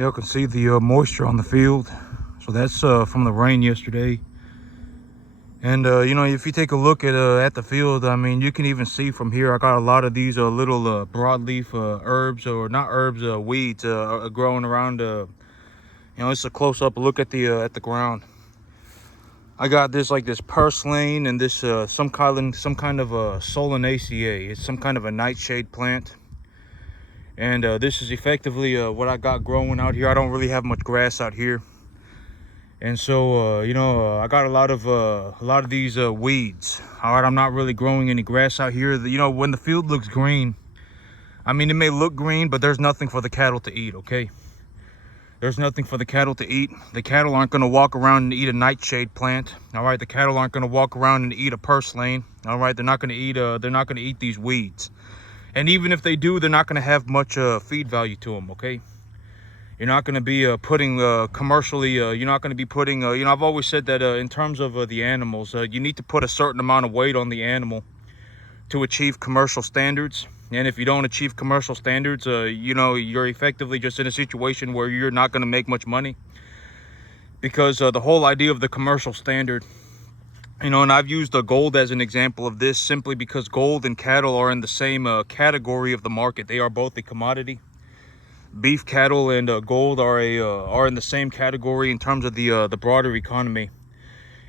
You can see the moisture on the field. So that's from the rain yesterday. And if you take a look at the field, I mean, you can even see from here, I got a lot of these little broadleaf herbs, or not herbs, weeds growing around. It's a close-up look at the ground. I got this purslane and this some kind of solanaceae. It's some kind of a nightshade plant. And this is effectively what I got growing out here. I don't really have much grass out here. And so, I got a lot of these weeds. All right, I'm not really growing any grass out here. When the field looks green, I mean, it may look green, but there's nothing for the cattle to eat, okay? There's nothing for the cattle to eat. The cattle aren't going to walk around and eat a nightshade plant. All right, the cattle aren't going to walk around and eat a purslane. All right, they're not going to eat these weeds. And even if they do, they're not going to have much feed value to them, okay? You're not going to be putting commercially, you're not going to be putting, I've always said that in terms of the animals, you need to put a certain amount of weight on the animal to achieve commercial standards. And if you don't achieve commercial standards, you're effectively just in a situation where you're not going to make much money. Because the whole idea of the commercial standard, and I've used gold as an example of this simply because gold and cattle are in the same category of the market. They are both a commodity. Beef cattle and gold are in the same category in terms of the broader economy.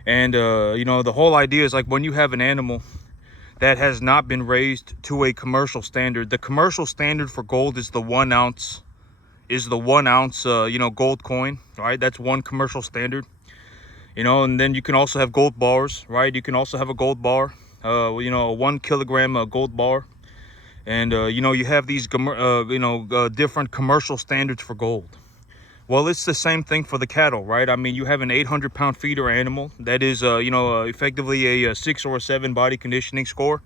And the whole idea is like when you have an animal that has not been raised to a commercial standard. The commercial standard for gold is the 1 ounce gold coin, right? That's one commercial standard. And then you can also have gold bars, right? You can also have a gold bar, a 1 kilogram gold bar. And, you have these, different commercial standards for gold. Well, it's the same thing for the cattle, right? I mean, you have an 800-pound feeder animal that is, effectively a 6 or a 7 body conditioning score.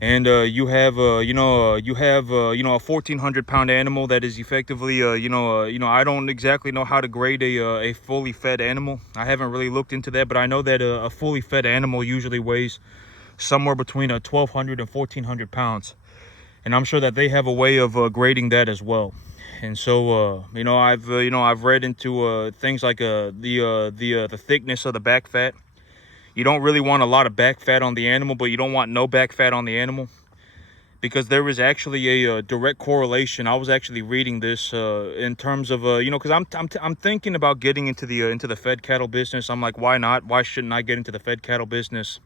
And you have a 1,400-pound animal that is effectively, I don't exactly know how to grade a fully fed animal. I haven't really looked into that, but I know that a fully fed animal usually weighs somewhere between 1,200 and 1,400 pounds. And I'm sure that they have a way of grading that as well. And so, I've read into things like the thickness of the back fat. You don't really want a lot of back fat on the animal, but you don't want no back fat on the animal, because there is actually a direct correlation. I was actually reading this in terms of because I'm thinking about getting into the fed cattle business. I'm like, why not? Why shouldn't I get into the fed cattle business?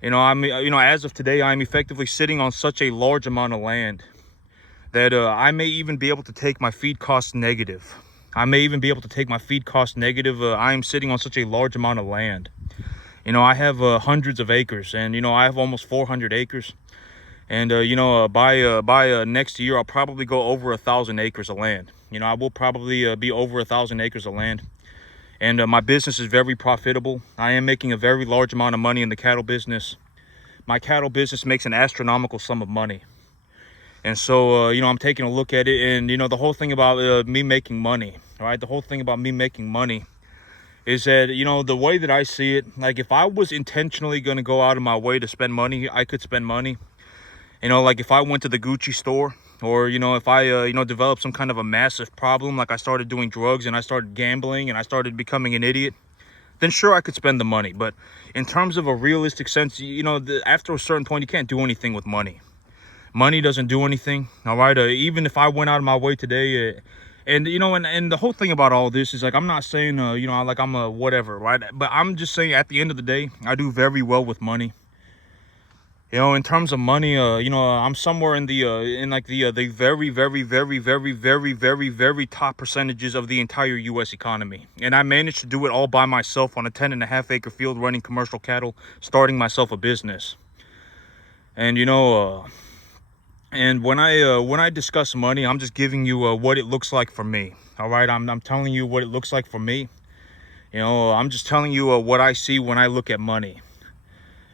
As of today, I'm effectively sitting on such a large amount of land that I may even be able to take my feed costs negative. I am sitting on such a large amount of land. I have hundreds of acres, and I have almost 400 acres. And by next year, I'll probably go over 1,000 acres of land. I will probably be over 1,000 acres of land. And my business is very profitable. I am making a very large amount of money in the cattle business. My cattle business makes an astronomical sum of money. And so, I'm taking a look at it, and, the whole thing about me making money, all right? The whole thing about me making money is that, the way that I see it, like if I was intentionally going to go out of my way to spend money, I could spend money. Like if I went to the Gucci store, or, if I, developed some kind of a massive problem, like I started doing drugs and I started gambling and I started becoming an idiot, then sure, I could spend the money. But in terms of a realistic sense, after a certain point, you can't do anything with money. Money doesn't do anything, all right? Even if I went out of my way today, and the whole thing about all this is like, I'm not saying, like I'm a whatever, right? But I'm just saying at the end of the day, I do very well with money. In terms of money, I'm somewhere in the very, very, very, very, very, very, very top percentages of the entire U.S. economy. And I managed to do it all by myself on a 10.5-acre field, running commercial cattle, starting myself a business. And, and when I discuss money, I'm just giving you what it looks like for me. All right, I'm telling you what it looks like for me. I'm just telling you what I see when I look at money.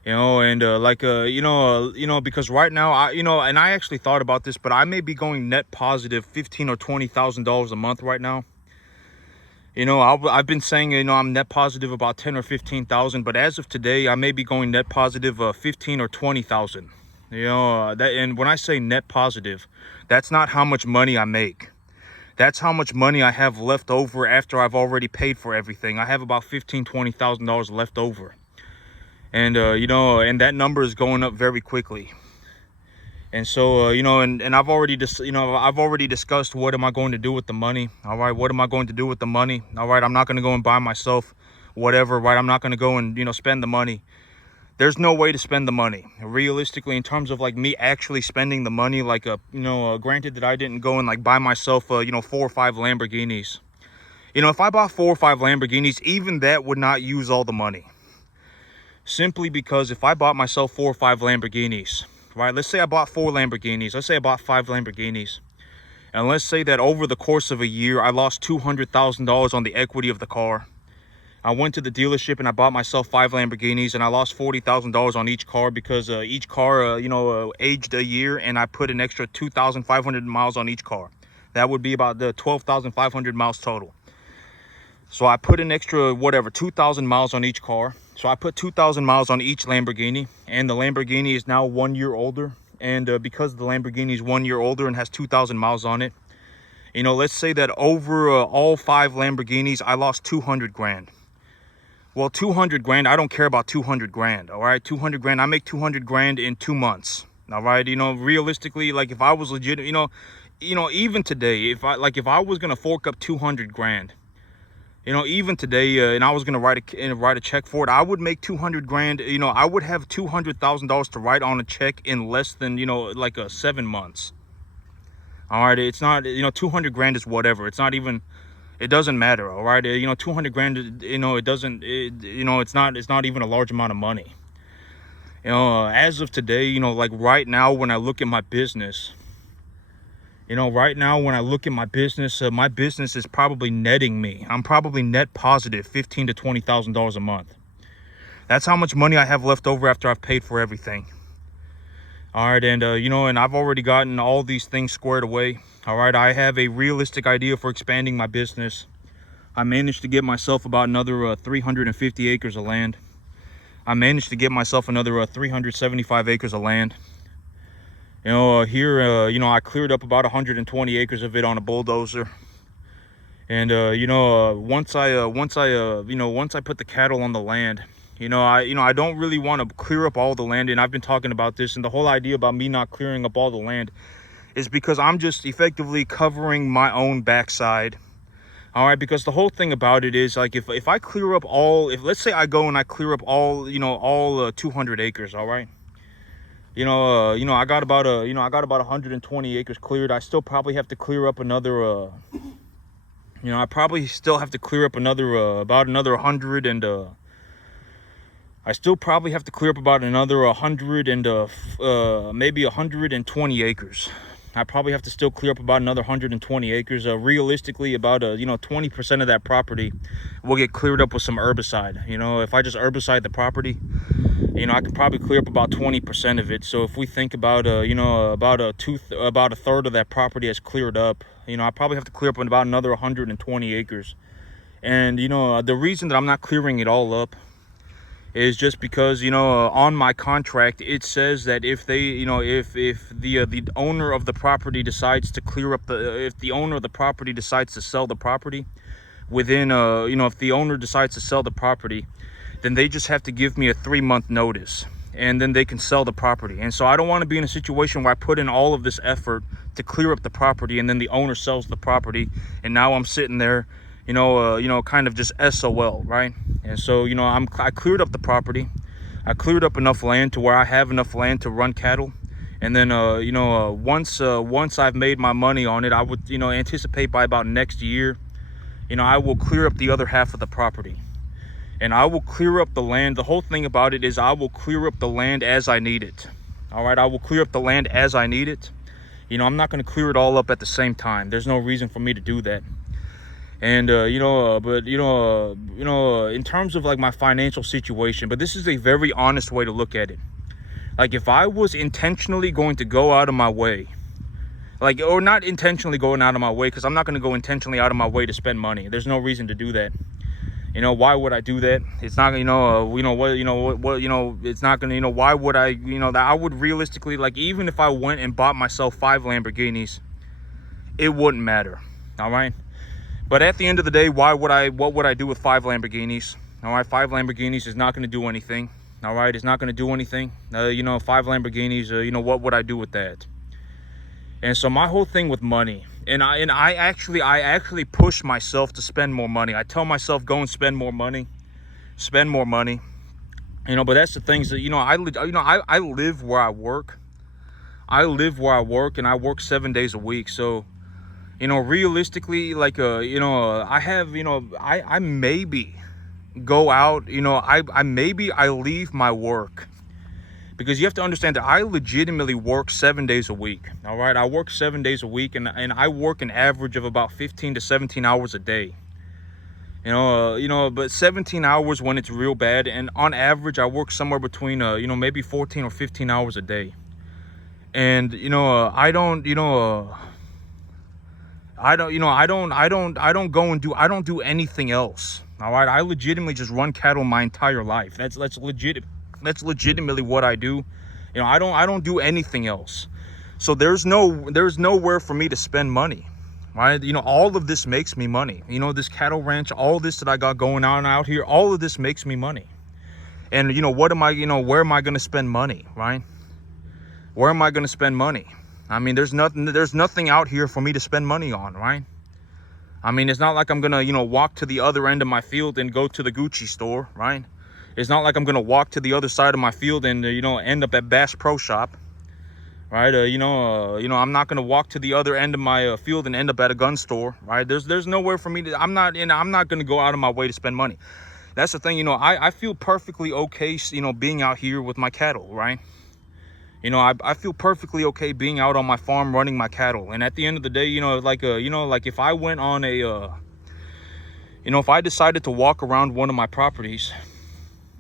Because right now, and I actually thought about this, but I may be going net positive $15,000 or $20,000 a month right now. I've been saying, I'm net positive about 10 or 15,000, but as of today, I may be going net positive 15 or 20,000. And when I say net positive, that's not how much money I make. That's how much money I have left over after I've already paid for everything. I have about $15,000-$20,000 left over. And, you know, and that number is going up very quickly. And so, you know, and I've already discussed what am I going to do with the money. All right, what am I going to do with the money? All right, I'm not going to go and buy myself whatever, right? I'm not going to go and, you know, spend the money. There's no way to spend the money realistically in terms of like me actually spending the money. Like granted that I didn't go and like buy myself 4 or 5 Lamborghinis. You know, if I bought 4 or 5 Lamborghinis, even that would not use all the money. Simply because if I bought myself 4 or 5 Lamborghinis, right? Let's say I bought 4 Lamborghinis. Let's say I bought 5 Lamborghinis. And let's say that over the course of a year, I lost $200,000 on the equity of the car. I went to the dealership and I bought myself 5 Lamborghinis and I lost $40,000 on each car because each car, aged a year, and I put an extra 2,500 miles on each car. That would be about the 12,500 miles total. So I put an extra, 2,000 miles on each car. So I put 2,000 miles on each Lamborghini, and the Lamborghini is now 1 year older. And because the Lamborghini is 1 year older and has 2,000 miles on it, you know, let's say that over all 5 Lamborghinis, I lost 200 grand. Well, 200 grand, I don't care about 200 grand, all right? 200 grand, I make 200 grand in 2 months, all right? You know, realistically, like if I was legit, even today, if I was going to fork up 200 grand, you know, even today, and I was going to write a check for it, I would make 200 grand, you know, I would have $200,000 to write on a check in less than, 7 months. All right, it's not, 200 grand is whatever. It's not even, it doesn't matter, all right? 200 grand, it's not even a large amount of money. You know, as of today, like right now when I look at my business, my business is probably netting me. I'm probably net positive $15,000 to $20,000 a month. That's how much money I have left over after I've paid for everything. All right, and and I've already gotten all these things squared away. All right, I have a realistic idea for expanding my business. I managed to get myself about another 350 acres of land. I managed to get myself another 375 acres of land. Here, I cleared up about 120 acres of it on a bulldozer. And once I put the cattle on the land, I don't really want to clear up all the land. And I've been talking about this, and the whole idea about me not clearing up all the land is because I'm just effectively covering my own backside. All right, because the whole thing about it is like if I clear up let's say I go and I clear up all 200 acres, all right. I got about 120 acres cleared. I still probably have to clear up another I probably still have to clear up about another 100, and I still probably have to clear up about another 100 and maybe 120 acres. I probably have to still clear up about another 120 acres. Realistically, about 20% of that property will get cleared up with some herbicide. If I just herbicide the property, I could probably clear up about 20% of it. So if we think about about a third of that property has cleared up, I probably have to clear up about another 120 acres. And the reason that I'm not clearing it all up is just because on my contract it says that if they if the owner of the property decides to clear up if the owner of the property decides to sell the property within if the owner decides to sell the property, then they just have to give me a 3-month notice, and then they can sell the property. And so I don't want to be in a situation where I put in all of this effort to clear up the property, and then the owner sells the property, and now I'm sitting there kind of just SOL, right? And so I cleared up the property. I cleared up enough land to where I have enough land to run cattle. And then once I've made my money on it, I would anticipate by about next year, I will clear up the other half of the property, and I will clear up the land. The whole thing about it is I will clear up the land as I need it. All right, I will clear up the land as I need it. I'm not going to clear it all up at the same time. There's no reason for me to do that. And in terms of like my financial situation, but this is a very honest way to look at it. Like if I was intentionally going to go out of my way, or not intentionally going out of my way, because I'm not going to go intentionally out of my way to spend money. There's no reason to do that. Why would I do that? It's not, it's not gonna, why would I, that I would realistically, like, even if I went and bought myself 5 Lamborghinis, it wouldn't matter. All right. But at the end of the day, what would I do with 5 Lamborghinis? All right, 5 Lamborghinis is not going to do anything. All right, it's not going to do anything. 5 Lamborghinis, what would I do with that? And so my whole thing with money, and I actually push myself to spend more money. I tell myself, go and spend more money. But that's the things that, I live where I work. And I work 7 days a week. So, realistically, I have, I maybe go out, I leave my work, because you have to understand that I legitimately work 7 days a week. All right, I work 7 days a week, and I work an average of about 15 to 17 hours a day. But 17 hours when it's real bad, and on average I work somewhere between maybe 14 or 15 hours a day. And I don't do anything else. All right, I legitimately just run cattle my entire life. That's legitimately what I do. I don't do anything else. So there's nowhere for me to spend money. Right? All of this makes me money. This cattle ranch, all this that I got going on out here, all of this makes me money. And where am I going to spend money, right? Where am I going to spend money? I mean, there's nothing out here for me to spend money on, right? I mean, it's not like I'm going to, walk to the other end of my field and go to the Gucci store, right? It's not like I'm going to walk to the other side of my field and, end up at Bass Pro Shop, right? I'm not going to walk to the other end of my field and end up at a gun store, right? There's nowhere for me to, I'm not going to go out of my way to spend money. That's the thing, I feel perfectly okay, being out here with my cattle, right? I feel perfectly okay being out on my farm running my cattle. And at the end of the day, if I went on if I decided to walk around one of my properties,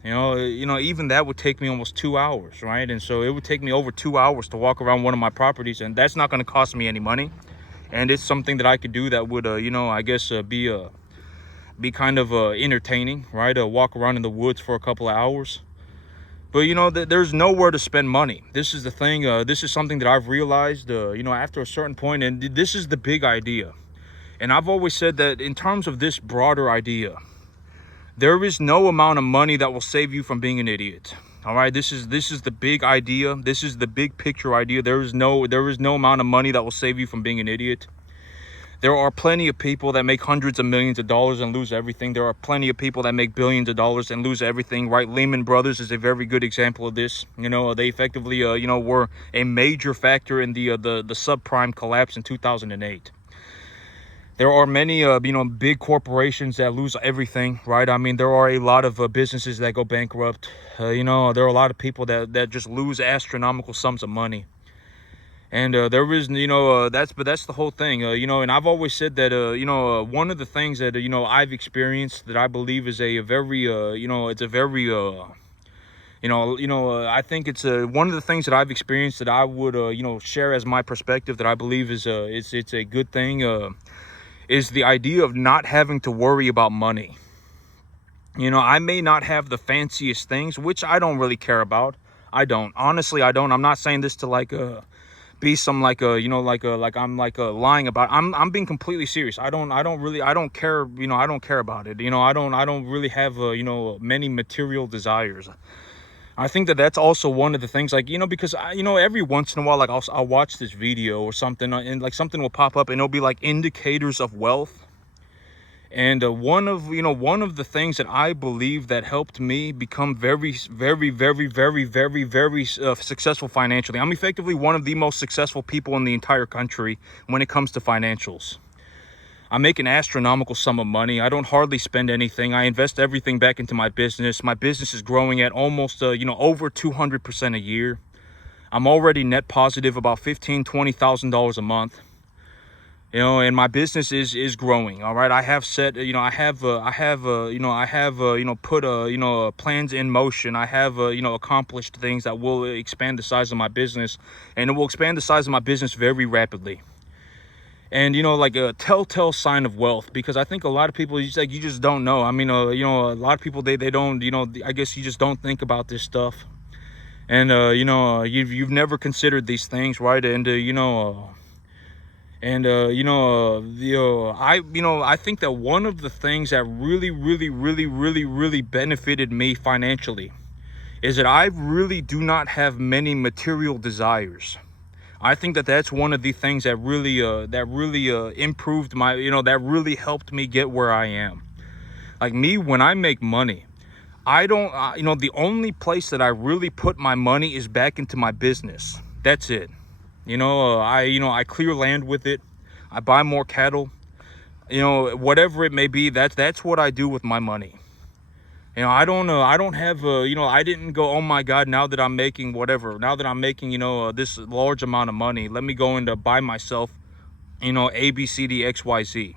even that would take me almost 2 hours, right? And so it would take me over 2 hours to walk around one of my properties, and that's not going to cost me any money. And it's something that I could do that would, I guess, be kind of entertaining, right? Walk around in the woods for a couple of hours. But, there's nowhere to spend money. This is the thing. This is something that I've realized, after a certain point. And this is the big idea. And I've always said that in terms of this broader idea, there is no amount of money that will save you from being an idiot. All right, this is the big idea. This is the big picture idea. There is no amount of money that will save you from being an idiot. There are plenty of people that make hundreds of millions of dollars and lose everything. There are plenty of people that make billions of dollars and lose everything, right? Lehman Brothers is a very good example of this. They effectively, were a major factor in the subprime collapse in 2008. There are many, big corporations that lose everything, right? I mean, there are a lot of businesses that go bankrupt. There are a lot of people that just lose astronomical sums of money. And there is, that's the whole thing, and I've always said that, one of the things that, I've experienced that I believe is a very, it's a very, I think it's one of the things that I've experienced that I would, share as my perspective that I believe is, it's a good thing, is the idea of not having to worry about money. I may not have the fanciest things, which I don't really care about. Honestly, I don't. I'm not saying this to be some like I'm lying about. I'm being completely serious. I don't care. I don't care about it. I don't really have many material desires. I think that's also one of the things, because every once in a while, I'll watch this video or something, and something will pop up and it'll be indicators of wealth. And one of the things that I believe that helped me become very, very, very, very, very, very successful financially. I'm effectively one of the most successful people in the entire country when it comes to financials. I make an astronomical sum of money. I don't hardly spend anything. I invest everything back into my business. My business is growing at almost, over 200% a year. I'm already net positive about $15,000-$20,000 a month. And my business is growing. All right, I have set, put plans in motion. I have accomplished things that will expand the size of my business, and it will expand the size of my business very rapidly. And a telltale sign of wealth, because I think a lot of people, you just don't know. I mean, a lot of people they don't, I guess you just don't think about this stuff, and you've never considered these things, right? And And I think that one of the things that really benefited me financially is that I really do not have many material desires. I think that that's one of the things that really improved my, that really helped me get where I am. Like me, when I make money, I don't, the only place that I really put my money is back into my business. That's it. I clear land with it. I buy more cattle. Whatever it may be, that's what I do with my money. I don't have, I didn't go, oh my God, now that I'm making whatever, now that I'm making, this large amount of money, let me go and buy myself, A, B, C, D, X, Y, Z.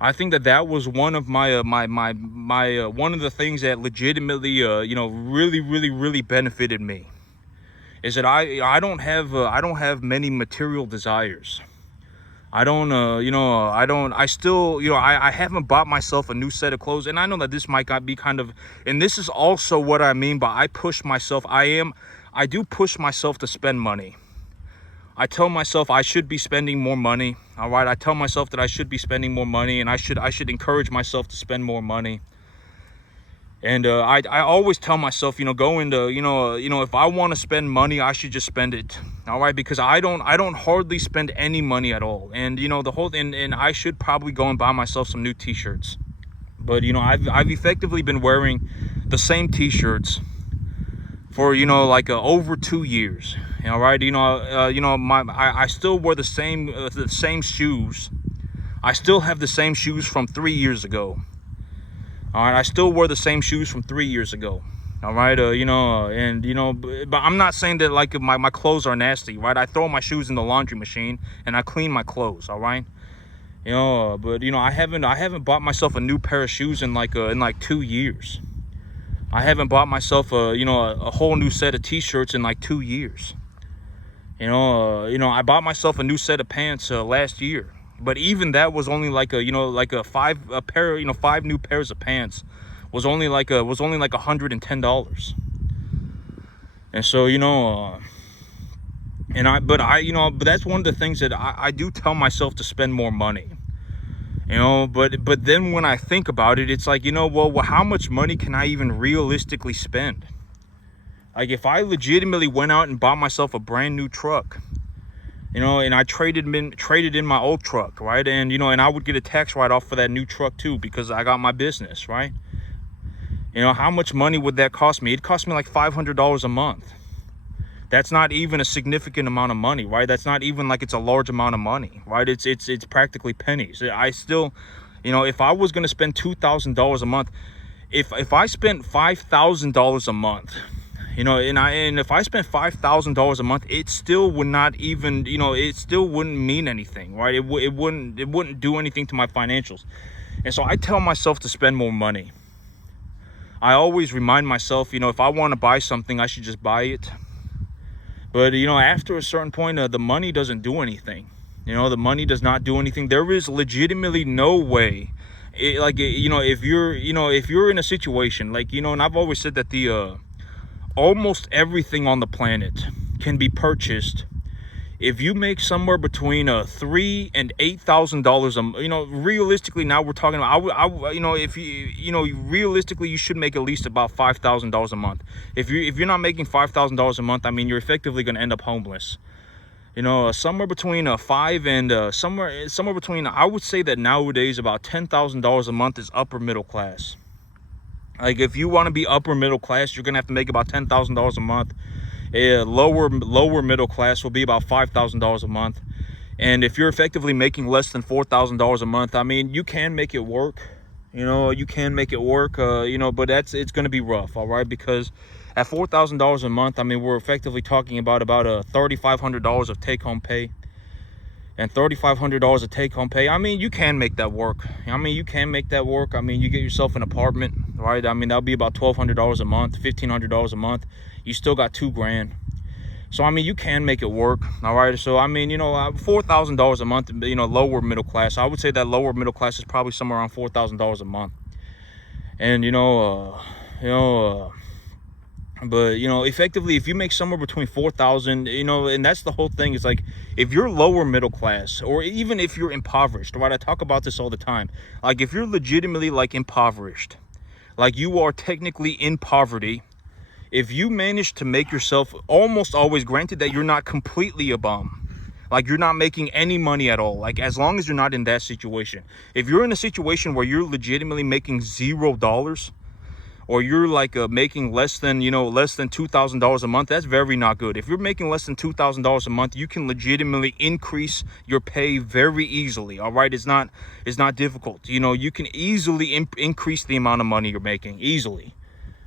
I think that that was one of my, one of the things that legitimately, really benefited me, is that I don't have many material desires. I don't, I still, I haven't bought myself a new set of clothes. And I know that this might not be kind of, and this is also what I mean by I push myself. I do push myself to spend money. I tell myself I should be spending more money. All right. I tell myself that I should be spending more money, and I should encourage myself to spend more money. And I always tell myself, go into, if I want to spend money, I should just spend it. All right, because I don't hardly spend any money at all. And the whole, and I should probably go and buy myself some new t-shirts. But I've effectively been wearing the same t-shirts for like over 2 years. All right, I still wear the same shoes. I still have the same shoes from 3 years ago. All right, I still wear the same shoes from 3 years ago. All right, but I'm not saying that like my clothes are nasty, right? I throw my shoes in the laundry machine and I clean my clothes, all right? But I haven't bought myself a new pair of shoes in like 2 years. I haven't bought myself a whole new set of t-shirts in like 2 years. I bought myself a new set of pants last year. But even that was only like five new pairs of pants was only like $110. And so, but that's one of the things that I do tell myself to spend more money. But then when I think about it, it's like, well, how much money can I even realistically spend? Like if I legitimately went out and bought myself a brand new truck, and I traded in my old truck, right? And, and I would get a tax write-off for that new truck too, because I got my business, right? How much money would that cost me? It cost me like $500 a month. That's not even a significant amount of money, right? That's not even like it's a large amount of money, right? It's practically pennies. I still, if I was going to spend $2,000 a month, if I spent $5,000 a month, and if I spent $5,000 a month, it still would not even, it still wouldn't mean anything, right? It wouldn't do anything to my financials. And so I tell myself to spend more money. I always remind myself, if I want to buy something, I should just buy it. But, after a certain point, the money doesn't do anything. The money does not do anything. There is legitimately no way. If you're in a situation like, and I've always said that almost everything on the planet can be purchased if you make somewhere between $3,000 and $8,000. Realistically, now we're talking about, if you, realistically, you should make at least about $5,000 a month. If you're not making $5,000 a month, I mean, you're effectively going to end up homeless. Somewhere between somewhere between, I would say that nowadays about $10,000 a month is upper middle class. Like if you want to be upper middle class, you're gonna have to make about $10,000 a month. Lower middle class will be about $5,000 a month. And if you're effectively making less than $4,000 a month, I mean, you can make it work. You can make it work. But it's gonna be rough, all right? Because at $4,000 a month, I mean, we're effectively talking about $3,500 of take-home pay. And $3,500 of take-home pay, I mean, you can make that work. I mean, you get yourself an apartment, right? I mean, that'll be about $1,200 a month, $1,500 a month. You still got $2,000. So, I mean, you can make it work, all right? So, I mean, $4,000 a month, lower middle class. I would say that lower middle class is probably somewhere around $4,000 a month. And, But, you know, effectively, if you make somewhere between 4,000, you know, and that's the whole thing, is like, if you're lower middle class, or even if you're impoverished, right? I talk about this all the time. Like, if you're legitimately like impoverished, like you are technically in poverty, if you manage to make yourself, almost always, granted that you're not completely a bum, like you're not making any money at all, like as long as you're not in that situation, if you're in a situation where you're legitimately making $0, or you're like making less than, you know, less than $2,000 a month, that's very not good. If you're making less than $2,000 a month, you can legitimately increase your pay very easily. All right, it's not difficult. You know, you can easily increase the amount of money you're making easily.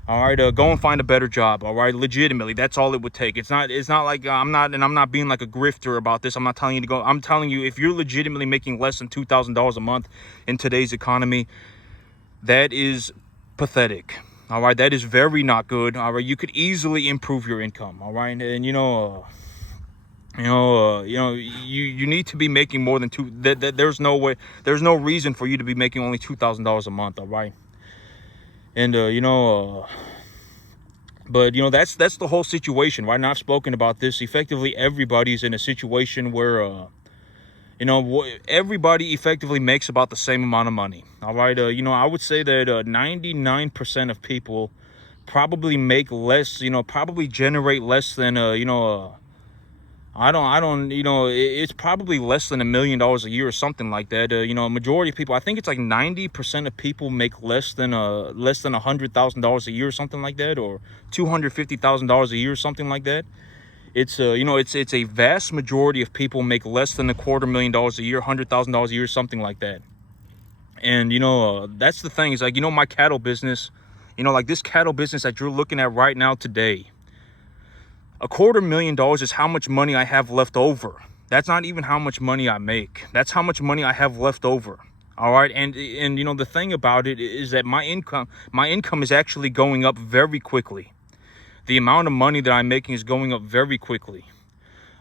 All right, go and find a better job. All right, legitimately, that's all it would take. It's not like I'm not being like a grifter about this. I'm not telling you to go. I'm telling you, if you're legitimately making less than $2,000 a month in today's economy, that is pathetic. All right, that is very not good. All right, you could easily improve your income. All right, and you need to be making more than two. There's no way. There's no reason for you to be making only $2,000 a month. All right, and but you know, that's the whole situation, right? And I've spoken about this. Effectively, everybody's in a situation where you know, everybody effectively makes about the same amount of money. All right, you know, I would say that 99% of people probably make less, you know, probably generate less than I don't, you know, it's probably less than $1 million a year or something like that. You know, a majority of people, I think it's like 90% of people make less than $100,000 a year or something like that, or $250,000 a year or something like that. It's you know, it's a vast majority of people make less than $250,000 a year, $100,000 a year, something like that. And you know, that's the thing, is like, you know, my cattle business, you know, like this cattle business that you're looking at right now today, $250,000 is how much money I have left over. That's not even how much money I make. That's how much money I have left over. All right, and you know, the thing about it is that my income is actually going up very quickly. The amount of money that I'm making is going up very quickly.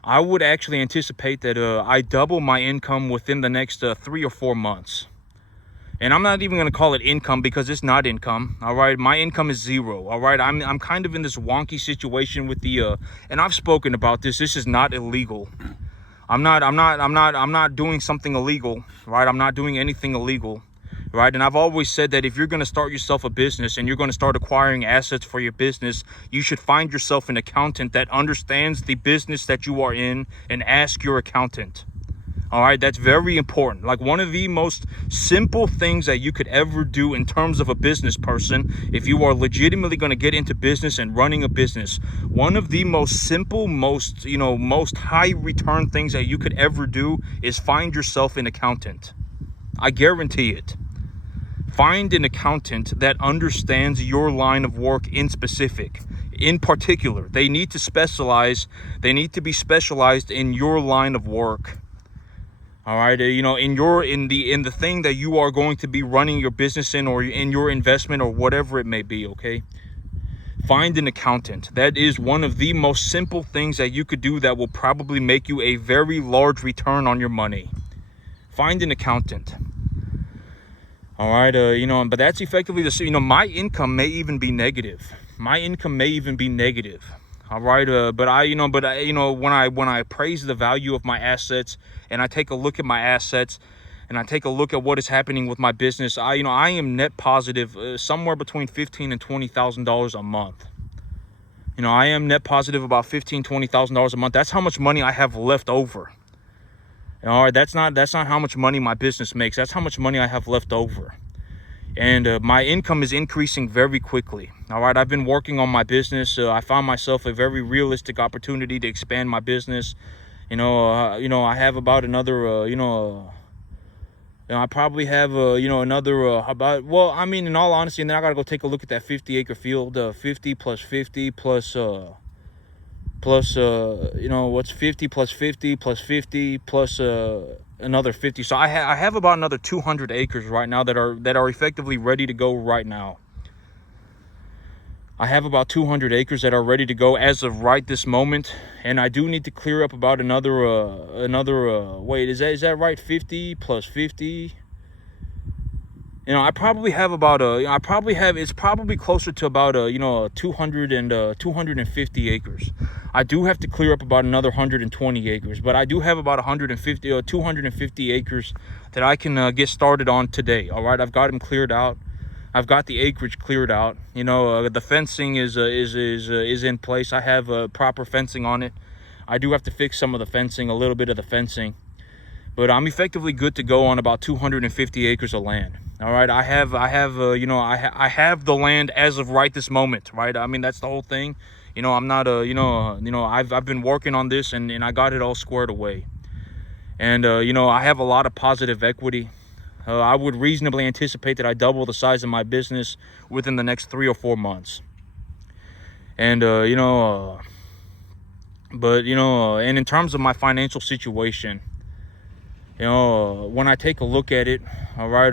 I would actually anticipate that I double my income within the next 3 or 4 months. And I'm not even going to call it income, because it's not income. All right, my income is zero. All right, I'm kind of in this wonky situation with the and I've spoken about this. This is not illegal. I'm not doing something illegal, right? I'm not doing anything illegal. Right, and I've always said that if you're going to start yourself a business and you're going to start acquiring assets for your business, you should find yourself an accountant that understands the business that you are in, and ask your accountant. All right, that's very important. Like, one of the most simple things that you could ever do in terms of a business person, if you are legitimately going to get into business and running a business, one of the most simple, most high return things that you could ever do is find yourself an accountant. I guarantee it. Find an accountant that understands your line of work in specific. In particular, they need to specialize. They need to be specialized in your line of work. All right, you know, in the thing that you are going to be running your business in, or in your investment, or whatever it may be. Okay, find an accountant. That is one of the most simple things that you could do that will probably make you a very large return on your money. Find an accountant. All right, you know, but that's effectively you know, my income may even be negative. My income may even be negative. All right, but I, when I appraise the value of my assets, and I take a look at my assets, and I take a look at what is happening with my business, I am net positive somewhere between $15,000 and $20,000 a month. You know, I am net positive about $15,000, $20,000 a month. That's how much money I have left over. All right, that's not how much money my business makes. That's how much money I have left over. And my income is increasing very quickly. All right, I've been working on my business. I found myself a very realistic opportunity to expand my business. I have about another, I probably have, another, in all honesty, and then I got to go take a look at that 50-acre field, 50 plus 50 plus, what's 50 plus 50 plus 50 plus another 50. So I have about another 200 acres right now that are effectively ready to go right now. I have about 200 acres that are ready to go as of right this moment, and I do need to clear up about another wait, is that right? 50 plus 50 I probably have about it's probably closer to about 250 acres. I do have to clear up about another 120 acres, but I do have about 150 or 250 acres that I can get started on today. All right, I've got them cleared out. I've got the acreage cleared out. The fencing is in place. I have proper fencing on it. I do have to fix some of the fencing, a little bit of the fencing, but I'm effectively good to go on about 250 acres of land. All right, I have the land as of right this moment, right? I mean, that's the whole thing. I'm not I've been working on this, and I got it all squared away. And I have a lot of positive equity. I would reasonably anticipate that I double the size of my business within the next 3 or 4 months. And and in terms of my financial situation, when I take a look at it, all right,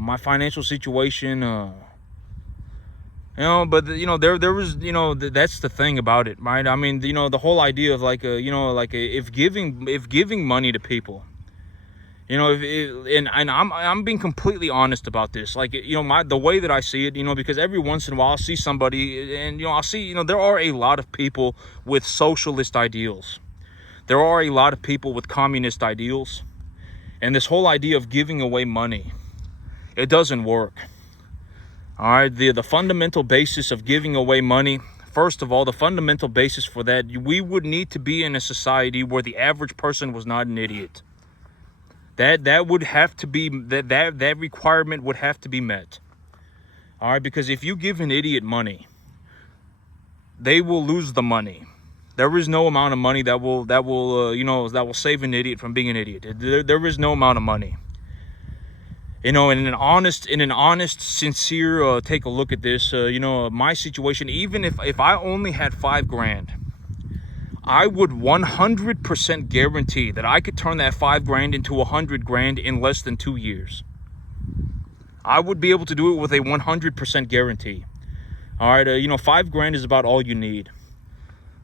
my financial situation, there was, that's the thing about it, right? I mean, the whole idea of if giving money to people, and I'm being completely honest about this, the way that I see it, because every once in a while I'll see somebody, and I'll see, there are a lot of people with socialist ideals. There are a lot of people with communist ideals, and this whole idea of giving away money, it doesn't work. All right, the fundamental basis of giving away money, first of all, the fundamental basis for that, we would need to be in a society where the average person was not an idiot. That would have to be, that requirement would have to be met. All right, because if you give an idiot money, they will lose the money. There is no amount of money that will save an idiot from being an idiot. There is no amount of money. In an honest, sincere take a look at this, my situation, even if I only had $5,000, I would 100% guarantee that I could turn that $5,000 into $100,000 in less than 2 years. I would be able to do it with a 100% guarantee. All right, $5,000 is about all you need.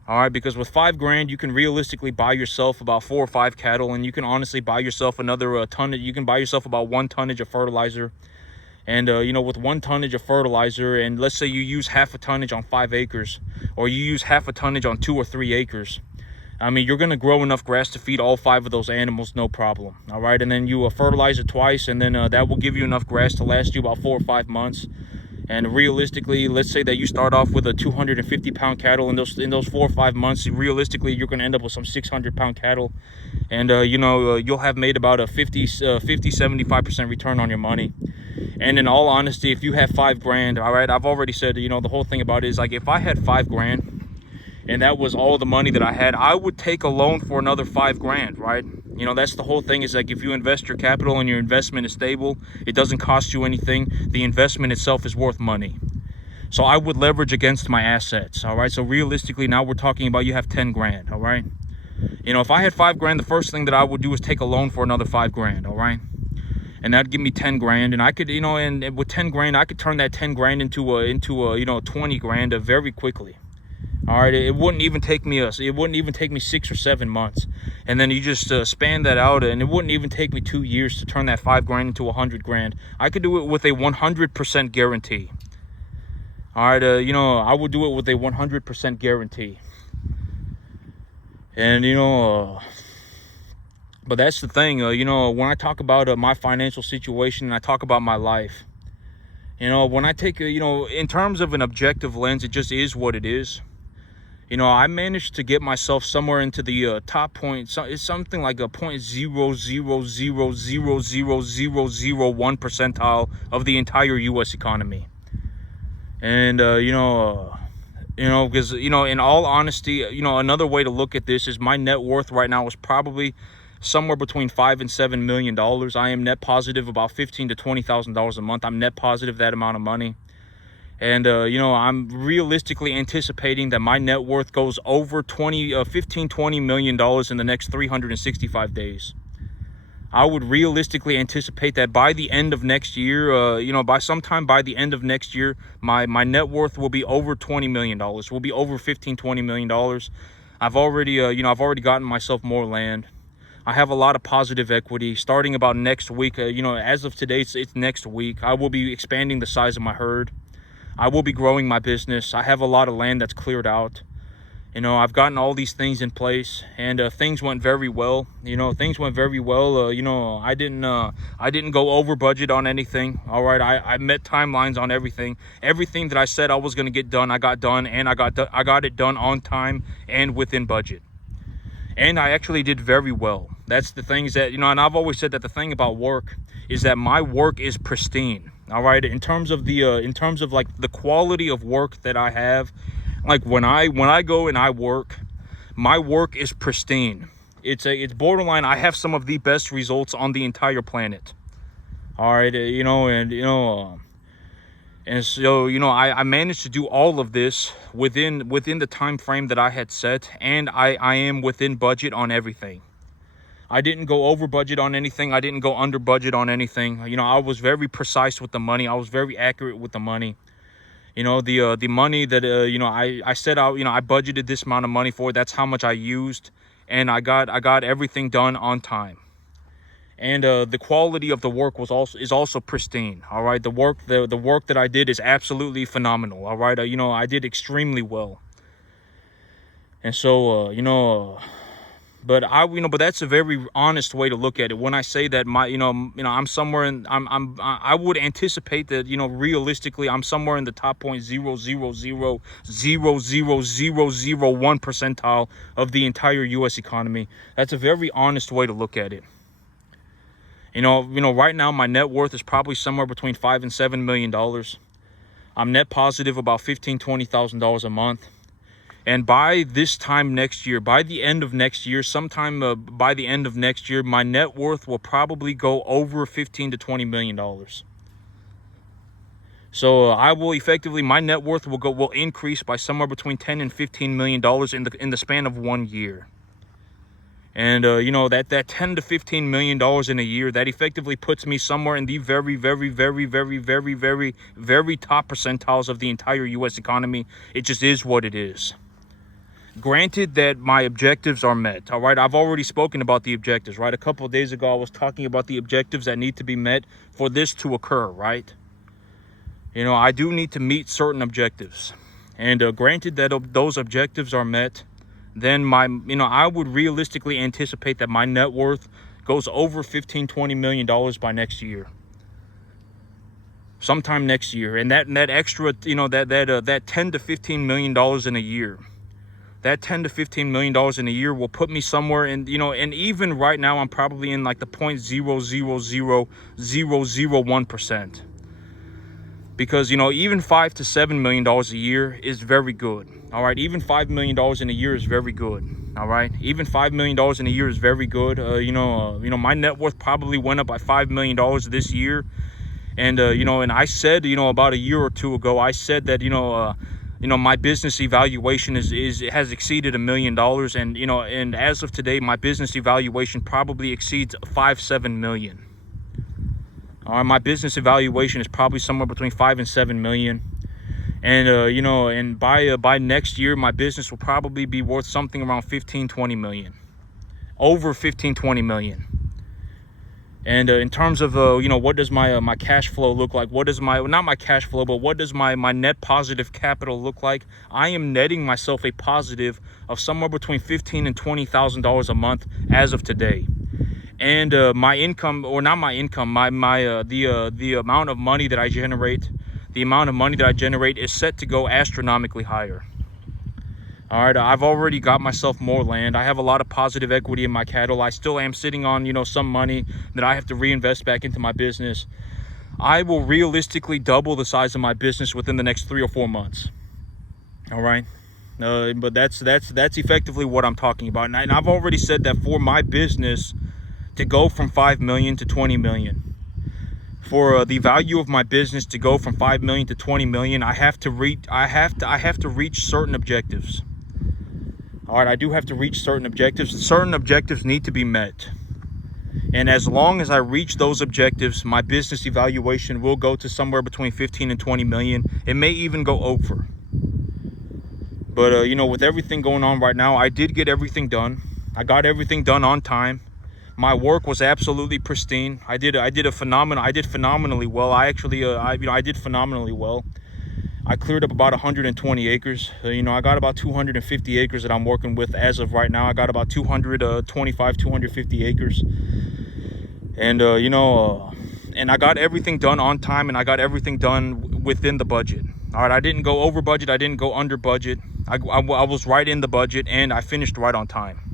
All right, because with $5,000, you can realistically buy yourself about 4 or 5 cattle, and you can honestly buy yourself another tonnage. You can buy yourself about 1 tonnage of fertilizer. And, with 1 tonnage of fertilizer, and let's say you use half a tonnage on 5 acres, or you use half a tonnage on 2 or 3 acres, I mean, you're going to grow enough grass to feed all 5 of those animals, no problem. All right, and then you fertilize it twice, and then that will give you enough grass to last you about 4 or 5 months. And realistically, let's say that you start off with a 250-pound cattle. In those 4 or 5 months, realistically, you're going to end up with some 600-pound cattle. And, you'll have made about a 75% return on your money. And in all honesty, if you have $5,000, all right, I've already said, the whole thing about it is, like, if I had $5,000 and that was all the money that I had, I would take a loan for another $5,000, right? That's the whole thing, is like, if you invest your capital and your investment is stable, it doesn't cost you anything. The investment itself is worth money. So I would leverage against my assets, all right? So realistically, now we're talking about you have $10,000, all right? If I had $5,000, the first thing that I would do is take a loan for another $5,000, all right? And that'd give me $10,000, and I could, and with $10,000, I could turn that $10,000 into $20,000 very quickly. All right, it wouldn't even take me 6 or 7 months, and then you just span that out, and it wouldn't even take me 2 years to turn that $5,000 into $100,000. I could do it with a 100% guarantee. All right, I would do it with a 100% guarantee. And but that's the thing, when I talk about my financial situation and I talk about my life, when I take in terms of an objective lens, it just is what it is. I managed to get myself somewhere into the top point. So it's something like a 0.000000001 percentile of the entire U.S. economy. And because in all honesty, another way to look at this is my net worth right now is probably somewhere between $5 and $7 million. I am net positive about $15,000 to $20,000 a month. I'm net positive that amount of money. And, I'm realistically anticipating that my net worth goes over $20 million in the next 365 days. I would realistically anticipate that by the end of next year, by sometime by the end of next year, my net worth will be over $20 million. Will be over $15, $20 million. I've already gotten myself more land. I have a lot of positive equity. Starting about next week, as of today, it's next week, I will be expanding the size of my herd. I will be growing my business. I have a lot of land that's cleared out. I've gotten all these things in place, and things went very well. Things went very well. I didn't go over budget on anything. All right, I met timelines on everything. Everything that I said I was going to get done, I got done, and I got it done on time and within budget. And I actually did very well. That's the things that, and I've always said that the thing about work is that my work is pristine. All right, in terms of like the quality of work that I have. Like when I go and I work, my work is pristine. It's borderline. I have some of the best results on the entire planet. All right, and so I managed to do all of this within the time frame that I had set, and I am within budget on everything. I didn't go over budget on anything. I didn't go under budget on anything. I was very precise with the money. I was very accurate with the money. The money that I set out, I budgeted this amount of money for. That's how much I used, and I got everything done on time. And the quality of the work is also pristine. All right, the work that I did is absolutely phenomenal. All right, I did extremely well. And so but that's a very honest way to look at it. When I say that I'm somewhere in, I would anticipate that, realistically, I'm somewhere in the top 0.000000001 percentile of the entire U.S. economy. That's a very honest way to look at it. Right now my net worth is probably somewhere between $5 and $7 million. I'm net positive about $15,000-$20,000 a month. And by this time next year, by the end of next year, by the end of next year, my net worth will probably go over $15 to $20 million. So I will effectively, my net worth will increase by somewhere between $10 and $15 million in the span of 1 year. And that $10 to $15 million in a year, that effectively puts me somewhere in the very, very, very, very, very, very, very top percentiles of the entire U.S. economy. It just is what it is. Granted that my objectives are met. All right, I've already spoken about the objectives, right? A couple of days ago, I was talking about the objectives that need to be met for this to occur, right? I do need to meet certain objectives. And granted that those objectives are met, then I would realistically anticipate that my net worth goes over $15-20 million by next year. Sometime next year. And that extra, that $10 to $15 million in a year. That $10 to $15 million in a year will put me somewhere in, and even right now I'm probably in like the 0.000001%. Because, even $5 to $7 million a year is very good. All right, even $5 million in a year is very good. All right, even $5 million in a year is very good. My net worth probably went up by $5 million this year. And, and I said, about a year or two ago, I said that, my business evaluation has exceeded $1 million, and and as of today, my business evaluation probably exceeds $5-7 million. All right, my business evaluation is probably somewhere between $5 and $7 million, and and by next year, my business will probably be worth something around $15-20 million, over $15-20 million. And in terms of what does my cash flow look like? What does not my cash flow, but what does my net positive capital look like? I am netting myself a positive of somewhere between $15,000 and $20,000 a month as of today. And my income, or not my income, the amount of money that I generate, is set to go astronomically higher. All right, I've already got myself more land. I have a lot of positive equity in my cattle. I still am sitting on, some money that I have to reinvest back into my business. I will realistically double the size of my business within the next 3 or 4 months. All right, but that's effectively what I'm talking about. And I've already said that for my business to go from 5 million to 20 million, for the value of my business to go from 5 million to 20 million, I have to reach certain objectives. All right, I do have to reach certain objectives. Certain objectives need to be met. And as long as I reach those objectives, my business evaluation will go to somewhere between 15 and 20 million. It may even go over. But, with everything going on right now, I did get everything done. I got everything done on time. My work was absolutely pristine. I did phenomenally well. I did phenomenally well. I cleared up about 120 acres. I got about 250 acres that I'm working with as of right now. I got about 250 acres. And, and I got everything done on time, and I got everything done within the budget. All right, I didn't go over budget. I didn't go under budget. I was right in the budget, and I finished right on time.